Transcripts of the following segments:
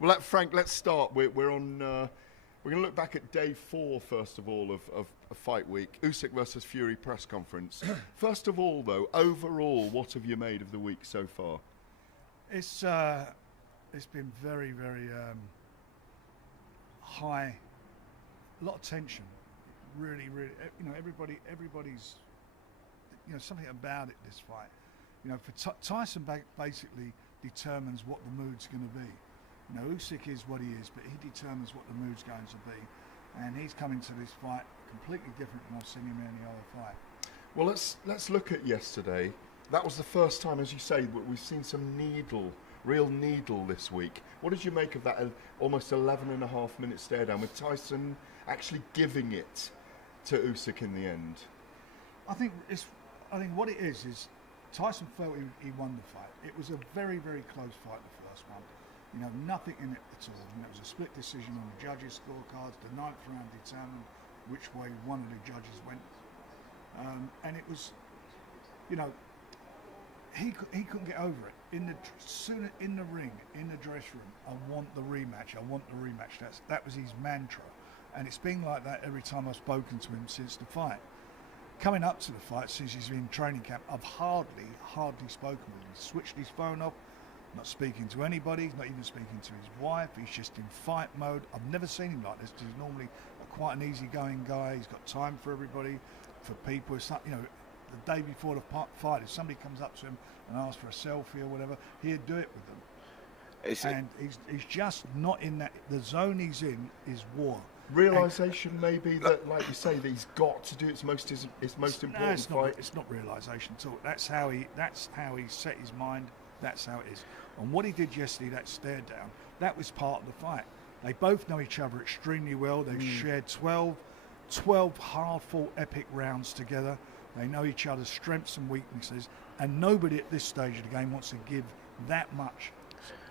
Well, Frank, let's start. We're on. We're going to look back at day 4, first of all, of fight week. Usyk versus Fury press conference. First of all, though, overall, what have you made of the week so far? It's been very, very high. A lot of tension. Really, really. Everybody's. Something about it. This fight. For Tyson, basically determines what the mood's going to be. Usyk is what he is, but he determines what the mood's going to be, and he's coming to this fight completely different from I've seen him in any other fight. Well, let's look at yesterday. That was the first time, as you say, we've seen some real needle this week. What did you make of that almost 11.5-minute stare down with Tyson actually giving it to Usyk in the end? I think what it is Tyson felt he won the fight. It was a very, very close fight, the first one. Nothing in it at all. It was a split decision on the judges' scorecards. The 9th round determined which way one of the judges went. And it was, he couldn't get over it. In the ring, in the dressing room, I want the rematch. That was his mantra. And it's been like that every time I've spoken to him since the fight. Coming up to the fight, since he's been in training camp, I've hardly spoken with him. He's switched his phone off. Not speaking to anybody, he's not even speaking to his wife, he's just in fight mode. I've never seen him like this. He's normally quite an easygoing guy, he's got time for everybody, for people. It's not, the day before the fight, if somebody comes up to him and asks for a selfie or whatever, he'd do it with them. He's just not in that, the zone he's in is war. Realisation maybe that, like you say, that he's got to do its most important fight. It's not realisation at all. That's how he set his mind. That's how it is. And what he did yesterday, that stare down, that was part of the fight. They both know each other extremely well. They've shared 12 hard-fought epic rounds together. They know each other's strengths and weaknesses. And nobody at this stage of the game wants to give that much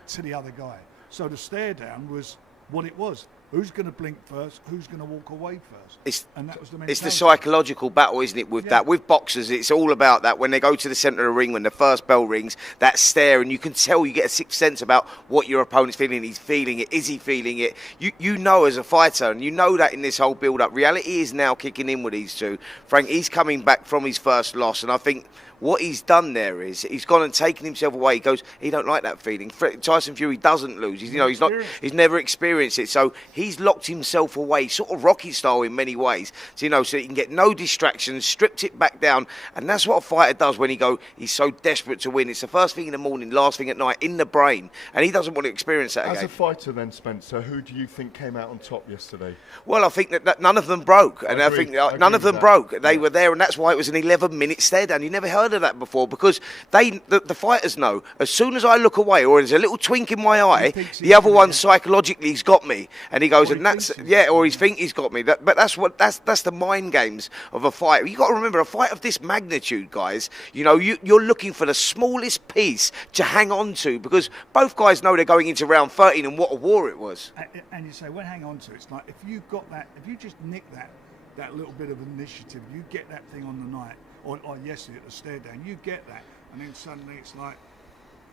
to the other guy. So the stare down was what it was. Who's going to blink first? Who's going to walk away first? And that was the mentality. It's the psychological battle, isn't it, with that? With boxers, it's all about that. When they go to the centre of the ring, when the first bell rings, that stare, and you can tell, you get a sixth sense about what your opponent's feeling. He's feeling it. Is he feeling it? You know as a fighter, and you know that in this whole build-up. Reality is now kicking in with these two. Frank, he's coming back from his first loss, and I think what he's done there is he's gone and taken himself away. He goes, he don't like that feeling. Tyson Fury doesn't lose. He's never experienced it. So he's locked himself away, sort of Rocky style in many ways. So, so he can get no distractions, stripped it back down. And that's what a fighter does when he's so desperate to win. It's the first thing in the morning, last thing at night, in the brain. And he doesn't want to experience that again. As a fighter then, Spencer, who do you think came out on top yesterday? Well, I think that none of them broke. And I think none of them broke. They were there, and that's why it was an 11-minute stare down. You never heard of that before, because the fighters know, as soon as I look away or there's a little twink in my eye, the other one psychologically he's got me, and he goes, or he think he's got me. But that's the mind games of a fight. You got to remember, a fight of this magnitude, guys, you're looking for the smallest piece to hang on to, because both guys know they're going into round 13, and what a war it was. And you say, well, hang on to it. It's like, if you got that, if you just nick that little bit of initiative, you get that thing on the night, or yesterday at the stare down, you get that, and then suddenly it's like,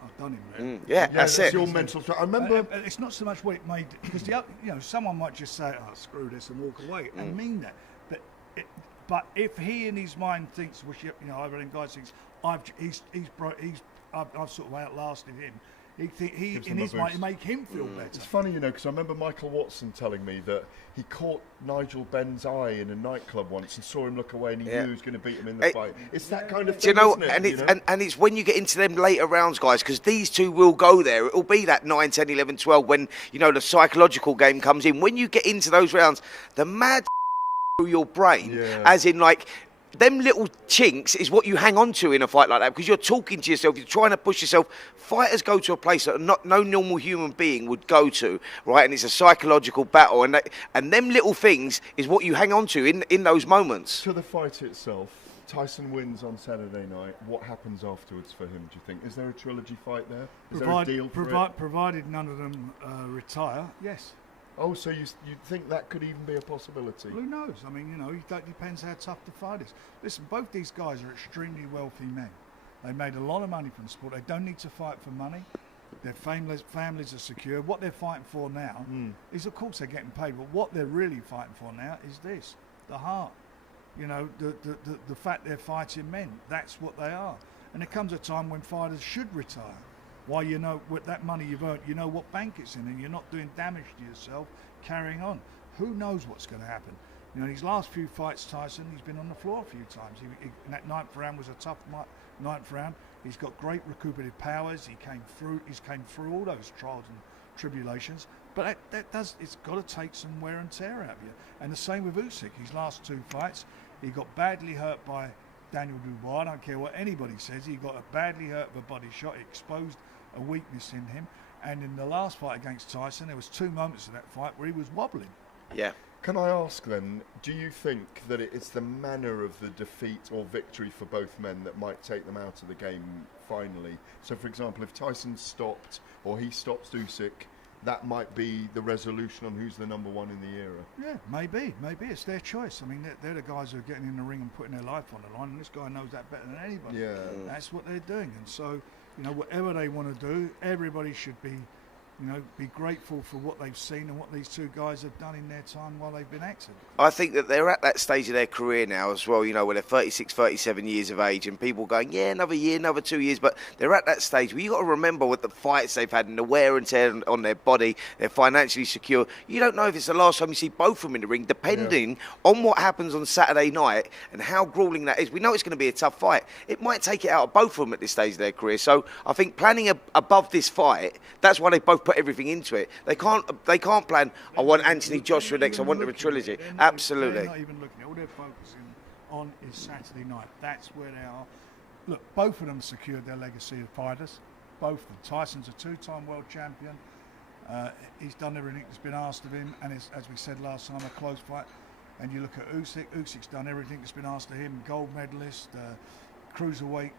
I've done him, man. That's it. Your mental. I remember. It's not so much what it made, because someone might just say, "Oh, screw this," and walk away. I mean that, but if he in his mind thinks, which I've read in guys thinks, I've sort of outlasted him. He in his mind, it make him feel better. It's funny, because I remember Michael Watson telling me that he caught Nigel Benn's eye in a nightclub once and saw him look away, and he knew he was going to beat him in the fight. It's that kind of thing, isn't it? And it's when you get into them later rounds, guys, because these two will go there. It'll be that 9, 10, 11, 12 when, the psychological game comes in. When you get into those rounds, the mad through your brain, as in like, them little chinks is what you hang on to in a fight like that, because you're talking to yourself, you're trying to push yourself. Fighters go to a place that no normal human being would go to, right? And it's a psychological battle, and them little things is what you hang on to in those moments. To the fight itself, Tyson wins on Saturday night. What happens afterwards for him, do you think? Is there a trilogy fight there? Is there a deal for it? Provided none of them retire, yes. Oh, so you think that could even be a possibility? Who knows? I mean, it depends how tough the fight is. Listen, both these guys are extremely wealthy men. They made a lot of money from the sport. They don't need to fight for money. Their families are secure. What they're fighting for now is, of course, they're getting paid. But what they're really fighting for now is this: the heart. You know, the fact they're fighting men. That's what they are. And there comes a time when fighters should retire. Why? You know, with that money you've earned, you know what bank it's in, and you're not doing damage to yourself carrying on. Who knows what's going to happen? You know, in his last few fights, Tyson, he's been on the floor a few times. And that 9th round was a tough 9th round. He's got great recuperative powers. He's came through all those trials and tribulations. But it's got to take some wear and tear out of you. And the same with Usyk. His last 2 fights, he got badly hurt by Daniel Dubois. I don't care what anybody says. He got badly hurt with a body shot. It exposed a weakness in him. And in the last fight against Tyson, there was 2 moments of that fight where he was wobbling. Yeah. Can I ask then, do you think that it's the manner of the defeat or victory for both men that might take them out of the game finally? So, for example, if Tyson stopped or he stops Usyk, that might be the resolution on who's the number 1 in the era. Yeah, maybe. It's their choice. I mean, they're the guys who are getting in the ring and putting their life on the line, and this guy knows that better than anybody. Yeah. That's what they're doing. And so, you know, whatever they want to do, everybody should be, you know, be grateful for what they've seen and what these 2 guys have done in their time while they've been active. I think that they're at that stage of their career now as well, you know, where they're 36, 37 years of age, and people going, yeah, another year, another 2 years, but they're at that stage where you've got to remember what the fights they've had and the wear and tear on their body. They're financially secure. You don't know if it's the last time you see both of them in the ring, depending on what happens on Saturday night and how grueling that is. We know it's going to be a tough fight. It might take it out of both of them at this stage of their career. So I think planning above this fight, that's why they both put everything into it. They can't plan, I want Anthony Joshua next, I want them a trilogy. Absolutely. They're not even looking. All they're focusing on is Saturday night. That's where they are. Look, both of them secured their legacy of fighters. Both of them. Tyson's a 2-time world champion. He's done everything that's been asked of him, and as we said last time, a close fight. And you look at Usyk. Usyk's done everything that's been asked of him. Gold medalist, cruiserweight,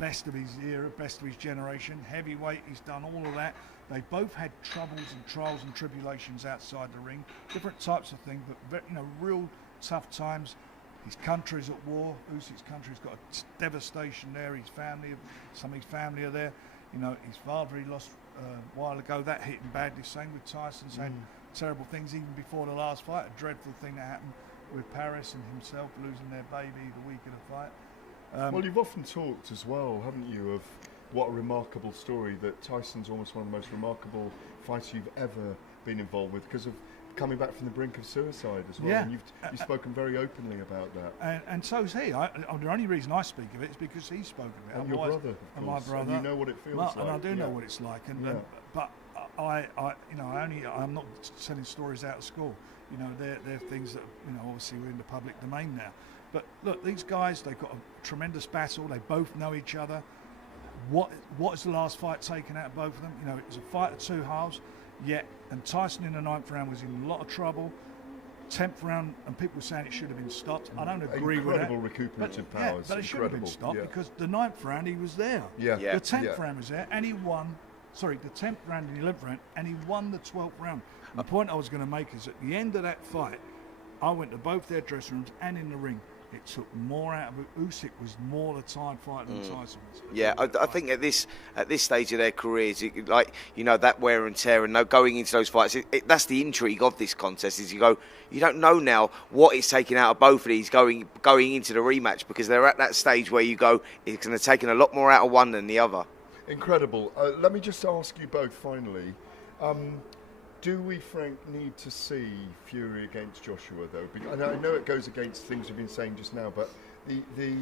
best of his era, best of his generation. Heavyweight, he's done all of that. They both had troubles and trials and tribulations outside the ring, different types of things, but you know, real tough times. His country's at war. Usyk's country's got a devastation there. Some of his family are there. You know, his father he lost a while ago. That hit him badly. Same with Tyson's had terrible things even before the last fight. A dreadful thing that happened with Paris and himself losing their baby the week of the fight. Well, you've often talked as well, haven't you, of what a remarkable story that Tyson's almost one of the most remarkable fights you've ever been involved with because of coming back from the brink of suicide as well. Yeah. And you've spoken very openly about that. And so's he. The only reason I speak of it is because he's spoken of it. And your brother, of and course. my brother. And you know what it feels like. And I do know what it's like. But I'm not telling stories out of school. You know, they're things that, you know, obviously we're in the public domain now. But look, these guys, they've got a tremendous battle. They both know each other. What is the last fight taken out of both of them? You know, it was a fight of 2 halves. And Tyson in the 9th round was in a lot of trouble. 10th round, and people were saying it should have been stopped. I don't agree with that. Incredible recuperative powers. But it should have been stopped because the 9th round he was there. Yeah. The 10th round was there, and he won. Sorry, the 10th round and the 11th round, and he won the 12th round. The point I was going to make is at the end of that fight, I went to both their dressing rooms and in the ring. It took more out of it. Usyk was more the time fighter than Tyson was. Yeah, I think at this stage of their careers, like, you know, that wear and tear and going into those fights, that's the intrigue of this contest. Is you don't know now what is taking out of both of these going into the rematch because they're at that stage where you go, it's going to take a lot more out of one than the other. Incredible. Let me just ask you both finally. Do we, Frank, need to see Fury against Joshua, though? And I know it goes against things we've been saying just now, but the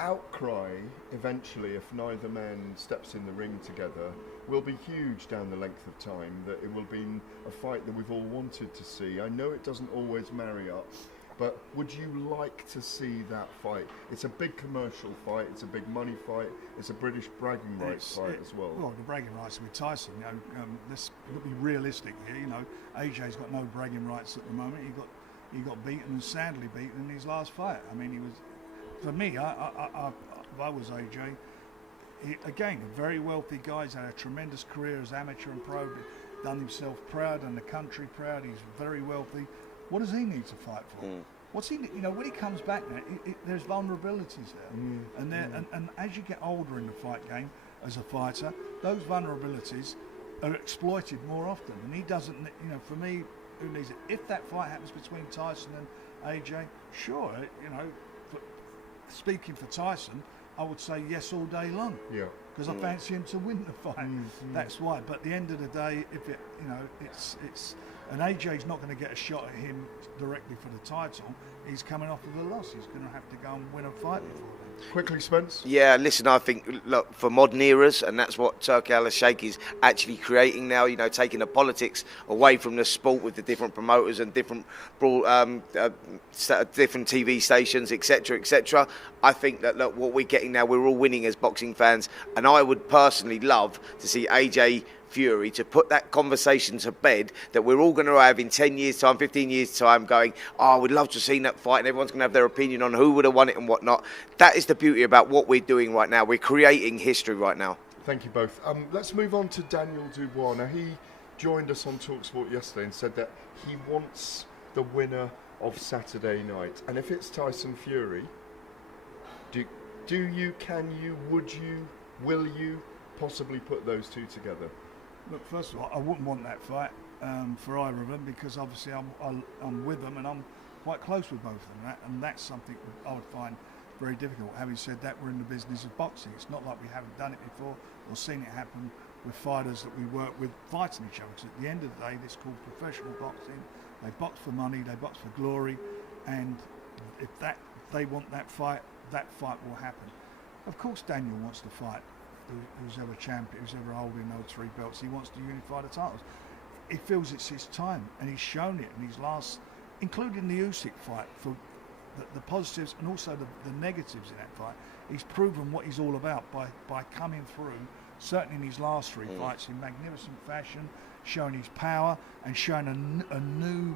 outcry, eventually, if neither man steps in the ring together, will be huge down the length of time, that it will be a fight that we've all wanted to see. I know it doesn't always marry up, but would you like to see that fight? It's a big commercial fight, it's a big money fight, it's a British bragging rights fight as well. Well, the bragging rights with Tyson, you know, let's be realistic here. You know, AJ's got no bragging rights at the moment. He got beaten and sadly beaten in his last fight. I mean, he was, for me, if I was AJ, again, a very wealthy guy. He's had a tremendous career as amateur and pro, done himself proud and the country proud. He's very wealthy. What does he need to fight for? What's he? You know, when he comes back now, there's vulnerabilities there, and as you get older in the fight game, as a fighter, those vulnerabilities are exploited more often. And he doesn't, for me, who needs it? If that fight happens between Tyson and AJ, sure, speaking for Tyson, I would say yes all day long. Yeah. Because I fancy him to win the fight. That's why. But at the end of the day, if it, it's and AJ's not going to get a shot at him directly for the title. He's coming off of a loss. He's going to have to go and win a fight before then. Quickly, Spence. Yeah, listen, I think, look, for modern eras, and that's what Turki Al-Sheikh is actually creating now, taking the politics away from the sport with the different promoters and different different TV stations, etc., etc. I think that, look, what we're getting now, we're all winning as boxing fans, and I would personally love to see AJ Fury to put that conversation to bed that we're all going to have in 10 years' time, 15 years' time, going, we'd love to have seen that fight, and everyone's going to have their opinion on who would have won it and whatnot. That is the beauty about what we're doing right now. We're creating history right now. Thank you both. Let's move on to Daniel Dubois. Now, he joined us on talkSPORT yesterday and said that he wants the winner of Saturday night. And if it's Tyson Fury, do you, can you, would you, will you possibly put those two together? Look, first of all, I wouldn't want that fight for either of them, because obviously I'm with them and I'm quite close with both of them, and that's something I would find very difficult. Having said that, we're in the business of boxing. It's not like we haven't done it before or seen it happen with fighters that we work with fighting each other. Because at the end of the day, this is called professional boxing. They box for money, they box for glory, and if they want that fight will happen. Of course, Daniel wants to fight who's ever champion, who's ever holding those 3 belts. He wants to unify the titles. He feels it's his time, and he's shown it in his last, including the Usyk fight, for the positives and also the negatives in that fight. He's proven what he's all about by coming through, certainly in his last 3 fights, in magnificent fashion, showing his power and showing a new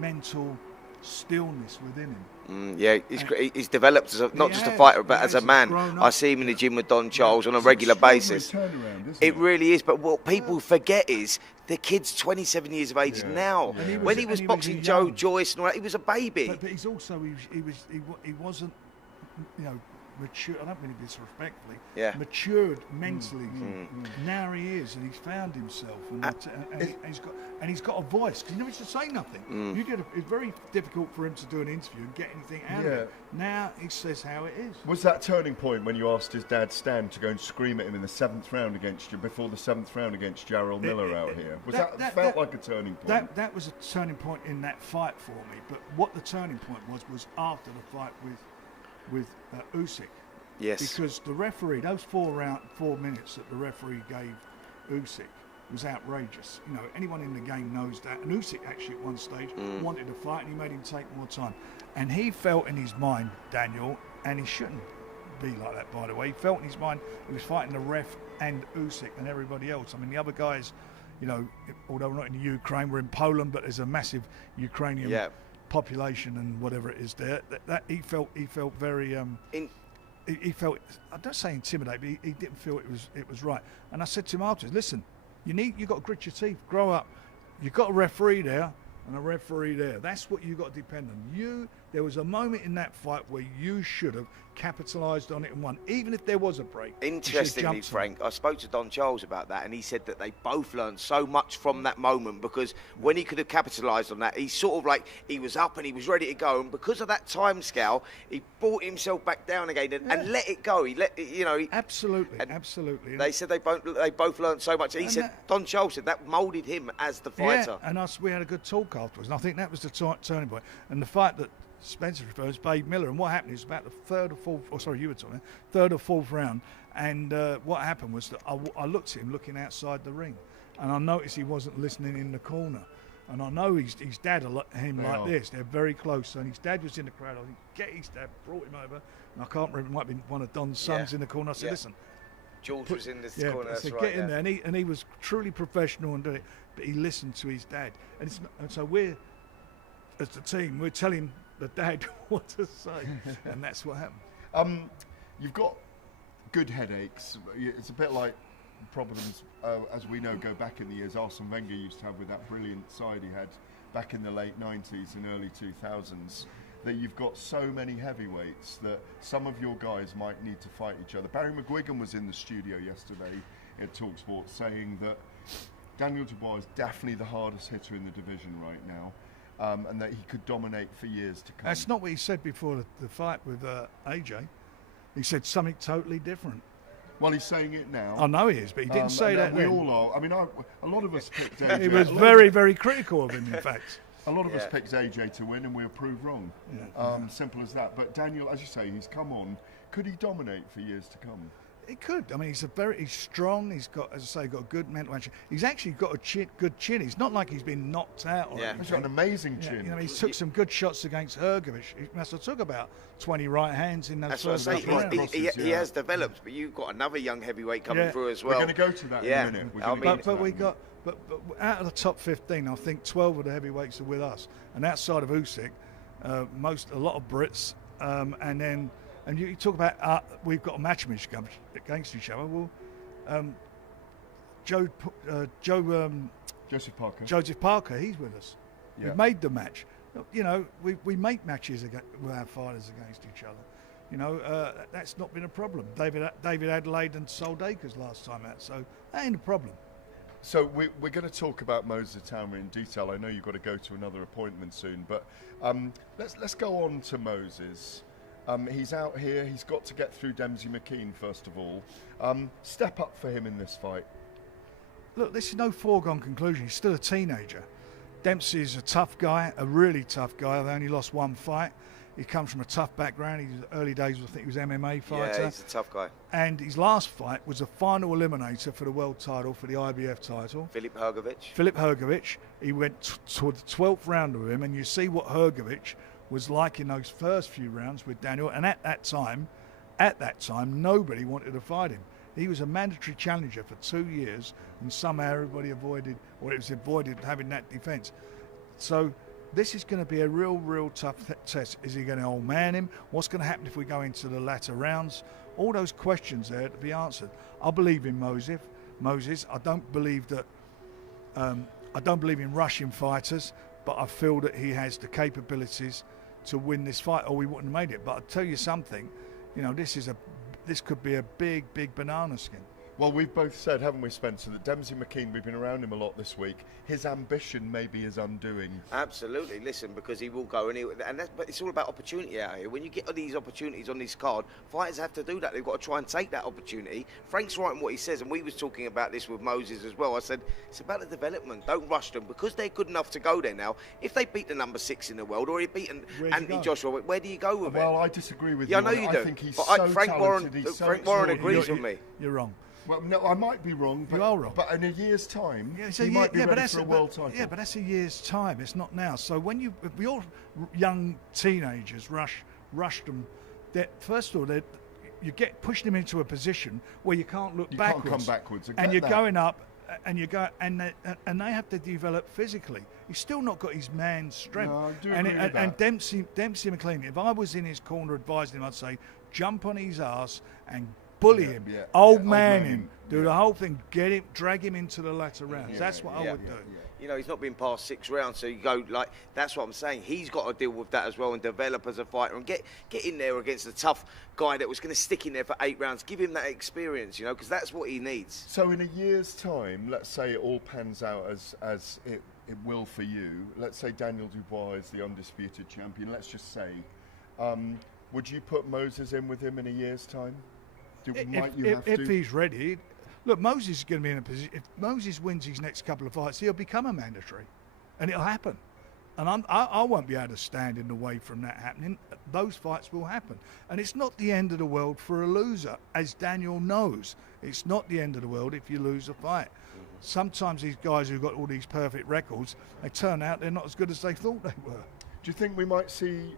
mental stillness within him. He's developed as not just a fighter, but as a man. I see him in the gym with Don Charles on a regular basis. It really is. But what people forget is the kid's 27 years of age now. When he was boxing Joe Joyce and all that, he was a baby. But he's also he wasn't mature. I don't mean it disrespectfully. Matured mentally. Now he is, and he's found himself, and he's got a voice. Because he never used to say nothing. It's very difficult for him to do an interview and get anything out of it. Now he says how it is. Was that turning point when you asked his dad Stan to go and scream at him in the 7th round against you, before the 7th round against Jarrell Miller out here? That felt like a turning point? That was a turning point in that fight for me. But what the turning point was after the fight with Usyk. Yes. Because the referee, those 4 minutes that the referee gave Usyk was outrageous. Anyone in the game knows that. And Usyk actually at one stage wanted to fight, and he made him take more time. And he felt in his mind, Daniel, and he shouldn't be like that, by the way. He felt in his mind he was fighting the ref and Usyk and everybody else. I mean, the other guys, although we're not in Ukraine, we're in Poland, but there's a massive Ukrainian population and whatever it is there. That he felt very he felt, I don't say intimidated, but he didn't feel it was right. And I said to him afterwards, listen, you've got to grit your teeth, grow up. You've got a referee there and a referee there. That's what you've got to depend on. There was a moment in that fight where you should have capitalised on it and won, even if there was a break. Interestingly, Frank, I spoke to Don Charles about that, and he said that they both learned so much from that moment, because when he could have capitalised on that, he sort of like, he was up and he was ready to go, and because of that time scale, he brought himself back down again and let it go. He let absolutely. They said they both learned so much. He said, Don Charles said that moulded him as the fighter. Yeah, and we had a good talk afterwards, and I think that was the turning point. And the fight that Spencer refers, Babe Miller, and what happened is about the third or fourth round, and what happened was that I looked at him looking outside the ring, and I noticed he wasn't listening in the corner, and I know his dad him like this. They're very close, and his dad was in the crowd. I think get his dad, brought him over, and I can't remember, it might have been one of Don's sons in the corner. I said, listen, George was in this corner. I said, get in there, and he was truly professional and did it, but he listened to his dad, and so we're, as the team, we're telling the dad what to say, and that's what happened. You've got good headaches. It's a bit like problems, as we know, go back in the years Arsene Wenger used to have with that brilliant side he had back in the late 90s and early 2000s. that you've got so many heavyweights that some of your guys might need to fight each other. Barry McGuigan was in the studio yesterday at talkSPORT saying that Daniel Dubois is definitely the hardest hitter in the division right now, and that he could dominate for years to come. That's not what he said before the fight with AJ. He said something totally different. Well, he's saying it now. I know he is, but he didn't say that we then. all are. I mean, a lot of us picked AJ. He was very, very critical of him, in fact. A lot of us picked AJ to win, and we were proved wrong. Simple as that. But Daniel, as you say, he's come on. Could he dominate for years to come? He could. I mean, he's strong. He's got, as I say, got a good mental action. He's actually got a good chin. It's not like he's been knocked out. Or He's got an amazing chin. You know, he took some good shots against UrGES. He must have took about 20 right hands in those first couple of rounds. He has developed, but you've got another young heavyweight coming through as well. We're going to go to that in a minute. But out of the top 15, I think 12 of the heavyweights are with us. And outside of Usyk, a lot of Brits, and you talk about we've got a match against each other. Well, Joseph Parker, he's with us. Yeah. We've made the match. You know, we make matches with our fighters against each other. You know, that's not been a problem. David Adelaide and Sol Dakers last time out, so that ain't a problem. So we're going to talk about Moses Itauma in detail. I know you've got to go to another appointment soon, but let's go on to Moses. He's out here. He's got to get through Dempsey McKean first of all. Step up for him in this fight. Look, this is no foregone conclusion. He's still a teenager. Dempsey is a tough guy, a really tough guy. They only lost one fight. He comes from a tough background. He's early days, I think he was MMA fighter. Yeah, he's a tough guy. And his last fight was a final eliminator for the world title, for the IBF title. Filip Hrgović. Filip Hrgović. He went to the 12th round with him, and you see what Hrgović was like in those first few rounds with Daniel. And at that time, nobody wanted to fight him. He was a mandatory challenger for 2 years, and somehow everybody avoided having that defence. So this is going to be a real tough test. Is he going to old man him? What's going to happen if we go into the latter rounds? All those questions there to be answered. I believe in Moses. I don't believe that. I don't believe in Russian fighters, but I feel that he has the capabilities to win this fight, or we wouldn't have made it. But I'll tell you something. You know, this could be a big banana skin. Well, we've both said, haven't we, Spencer, that Dempsey McKean, we've been around him a lot this week, his ambition may be his undoing. Absolutely, listen, because he will go, but it's all about opportunity out here. When you get these opportunities on this card, fighters have to do that. They've got to try and take that opportunity. Frank's right in what he says, and we was talking about this with Moses as well. I said, it's about the development. Don't rush them, because they're good enough to go there now. If they beat the number 6 in the world, or he beat Anthony Joshua, where do you go with it? Well, I disagree with you. I know you do. I think he's Frank talented. Warren agrees with me. You're wrong. Well, no, I might be wrong. But, you are wrong. But in a year's time, he might be ready for a world title. Yeah, but that's a year's time. It's not now. So when if your young teenagers rush them, first of all, you get pushing them into a position where you can't look backwards. You can't come backwards. And you're going up, and they have to develop physically. He's still not got his man's strength. No, I do agree with that. And Dempsey McKean, if I was in his corner advising him, I'd say jump on his ass and bully him, old man him, do the whole thing, get him, drag him into the latter rounds. That's what I would do. You know, he's not been past 6 rounds, so you go like, that's what I'm saying. He's got to deal with that as well and develop as a fighter and get in there against a tough guy that was going to stick in there for 8 rounds. Give him that experience, you know, because that's what he needs. So in a year's time, let's say it all pans out as it will for you. Let's say Daniel Dubois is the undisputed champion. Let's just say, would you put Moses in with him in a year's time? If he's ready, look, Moses is going to be in a position. If Moses wins his next couple of fights, he'll become a mandatory, and it'll happen. And I won't be able to stand in the way from that happening. Those fights will happen, and it's not the end of the world for a loser, as Daniel knows. It's not the end of the world if you lose a fight. Sometimes these guys who've got all these perfect records, they turn out they're not as good as they thought they were. Do you think we might see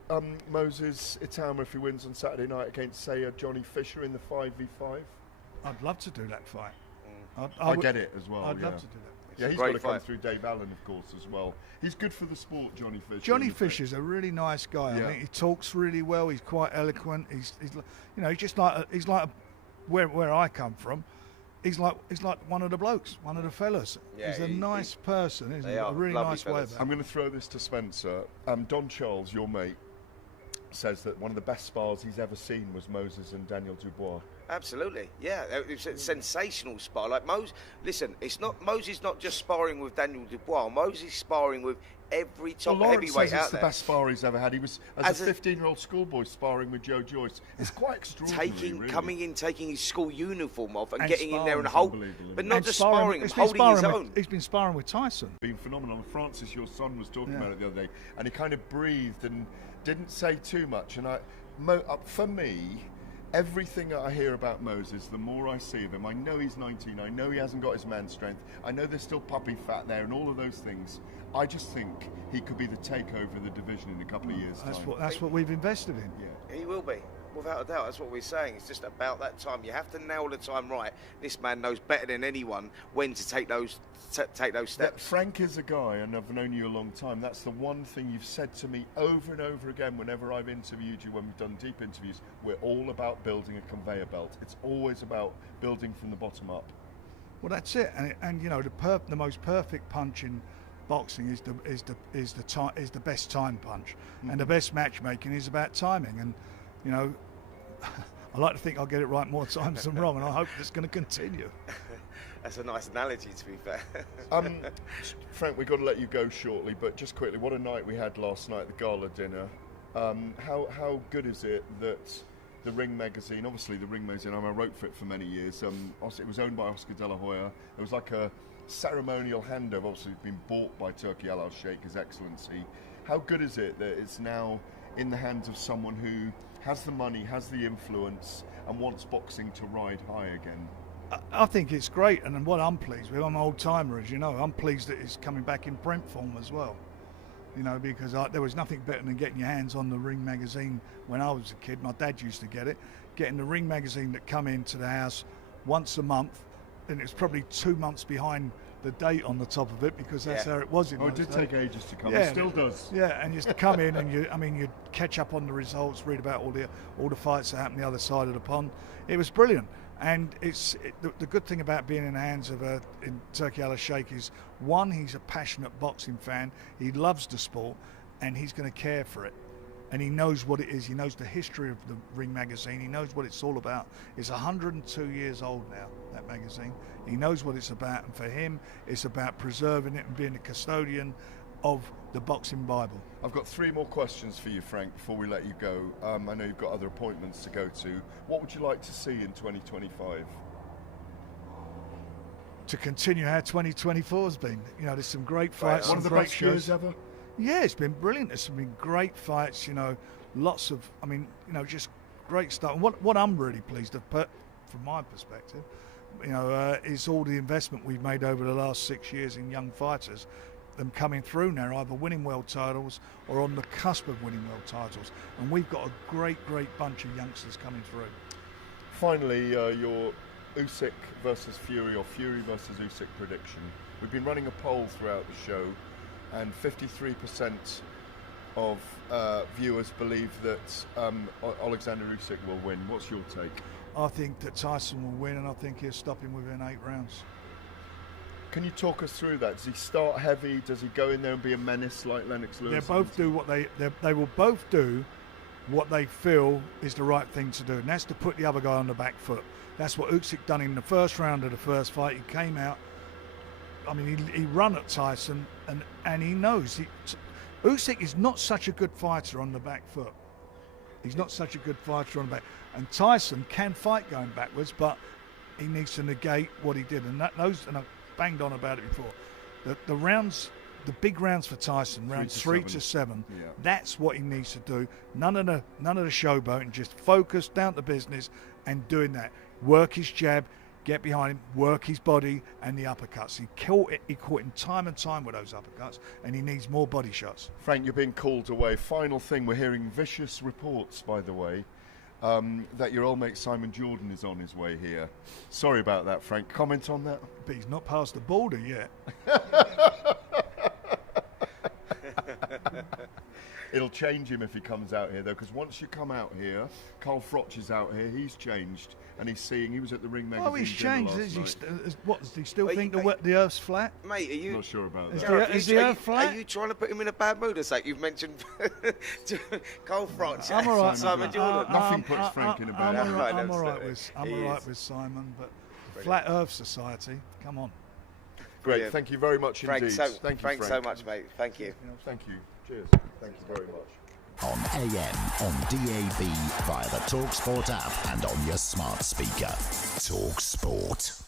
Moses Itauma, if he wins on Saturday night, against, say, a Johnny Fisher in the 5v5? I'd love to do that fight. I get it as well. I'd love to do that. Yeah, he's got to come through Dave Allen, of course, as well. He's good for the sport, Johnny Fisher. Johnny Fisher's a really nice guy. I think he talks really well. He's quite eloquent. He's where I come from. He's like one of the blokes, one of the fellas. Yeah, he's a nice person, isn't he? A really nice way about it. I'm going to throw this to Spencer. Don Charles, your mate, says that one of the best spars he's ever seen was Moses and Daniel Dubois. Absolutely, yeah. It was a sensational spar. Like Moses, listen, Moses not just sparring with Daniel Dubois. Moses sparring with every top heavyweight out it's the there. best spar he's ever had. He was as a 15-year-old schoolboy sparring with Joe Joyce. It's quite extraordinary. Coming in, taking his school uniform off, and getting in there and but not and just sparring him, holding his own. He's been sparring with Tyson. Been phenomenal. Francis, your son, was talking about it the other day, and he kind of breathed and didn't say too much. And for me, everything that I hear about Moses, the more I see of him, I know he's 19, I know he hasn't got his man strength, I know there's still puppy fat there and all of those things. I just think he could be the takeover of the division in a couple of years' time. That's what we've invested in. Yeah. He will be, without a doubt. That's what we're saying. It's just about that time. You have to nail the time right. This man knows better than anyone when to take those steps. Frank is a guy, and I've known you a long time. That's the one thing you've said to me over and over again whenever I've interviewed you, when we've done deep interviews. We're all about building a conveyor belt. It's always about building from the bottom up. Well, that's it. And you know, the most perfect punch in boxing is the best time punch, and the best matchmaking is about timing. And you know, I like to think I'll get it right more times than wrong, and I hope it's going to continue. That's a nice analogy, to be fair. Frank, we've got to let you go shortly, but just quickly, what a night we had last night, the gala dinner. How good is it that the Ring magazine, obviously the Ring magazine, I wrote for it for many years, it was owned by Oscar De La Hoya. It was like a ceremonial handover, obviously been bought by Turki Al Sheikh, His Excellency. How good is it that it's now in the hands of someone who has the money, has the influence, and wants boxing to ride high again? I think it's great, and what I'm pleased with, I'm an old timer, as you know. I'm pleased that it's coming back in print form as well. You know, because there was nothing better than getting your hands on the Ring magazine when I was a kid. My dad used to get it. Getting the Ring magazine that come into the house once a month, and it's probably 2 months behind the date on the top of it, because that's how it was in those it did days. take ages to come. Yeah, It still does. Yeah, and you used to come in and you'd catch up on the results, read about all the fights that happened the other side of the pond. It was brilliant. And the good thing about being in the hands of in Turki Al Sheikh is, one, he's a passionate boxing fan. He loves the sport, and he's going to care for it. And he knows what it is. He knows the history of the Ring magazine. He knows what it's all about. It's 102 years old now, that magazine. He knows what it's about, and for him, it's about preserving it and being the custodian of the boxing Bible. I've got 3 more questions for you, Frank, before we let you go. I know you've got other appointments to go to. What would you like to see in 2025? To continue how 2024 has been. You know, there's some great fights, One of the great best shows. years ever? Yeah, it's been brilliant. There's been great fights, you know, lots of, just great stuff. And what I'm really pleased with, from my perspective, is all the investment we've made over the last 6 years in young fighters, them coming through now, either winning world titles or on the cusp of winning world titles. And we've got a great bunch of youngsters coming through. Finally, your Usyk versus Fury, or Fury versus Usyk prediction. We've been running a poll throughout the show, and 53% of viewers believe that Alexander Usyk will win. What's your take? I think that Tyson will win, and I think he'll stop him within 8 rounds. Can you talk us through that? Does he start heavy? Does he go in there and be a menace like Lennox Lewis? They both do what they will both do what they feel is the right thing to do, and that's to put the other guy on the back foot. That's what Usyk done in the first round of the first fight. He came out. I mean, he run at Tyson, and he knows. Usyk is not such a good fighter on the back foot. He's not such a good fighter on the back. And Tyson can fight going backwards, but he needs to negate what he did. And and I've banged on about it before. The rounds, the big rounds for Tyson, rounds 3 to 7. Yeah. That's what he needs to do. None of the showboating. Just focus down to business and doing that. Work his jab, get behind him, work his body and the uppercuts. He caught him time and time with those uppercuts, and he needs more body shots. Frank, you're being called away. Final thing, we're hearing vicious reports, by the way, that your old mate Simon Jordan is on his way here. Sorry about that, Frank. Comment on that? But he's not past the border yet. It'll change him if he comes out here, though, because once you come out here, Carl Froch is out here, he's changed, and he was at the Ring magazine. Oh, he's dinner changed. last night. What does he still Are think you- the Earth's flat? Mate, are you? Not sure about Is that. the- Gareth, is are the you- Earth flat? Are you trying to put him in a bad mood or something? You've mentioned Cole Front, I'm all right. Simon Jordan. Nothing puts Frank in a bad I'm mood. all right, No, I'm all right absolutely. with I'm He all right is. with Simon, but Flat Earth Society, come on. Great, Brilliant. thank you very much Frank, indeed. Thank Frank. so much, mate. Thank you. Thank you. Cheers. Thank you very much. On AM, on DAB, via the talkSPORT app and on your smart speaker. talkSPORT.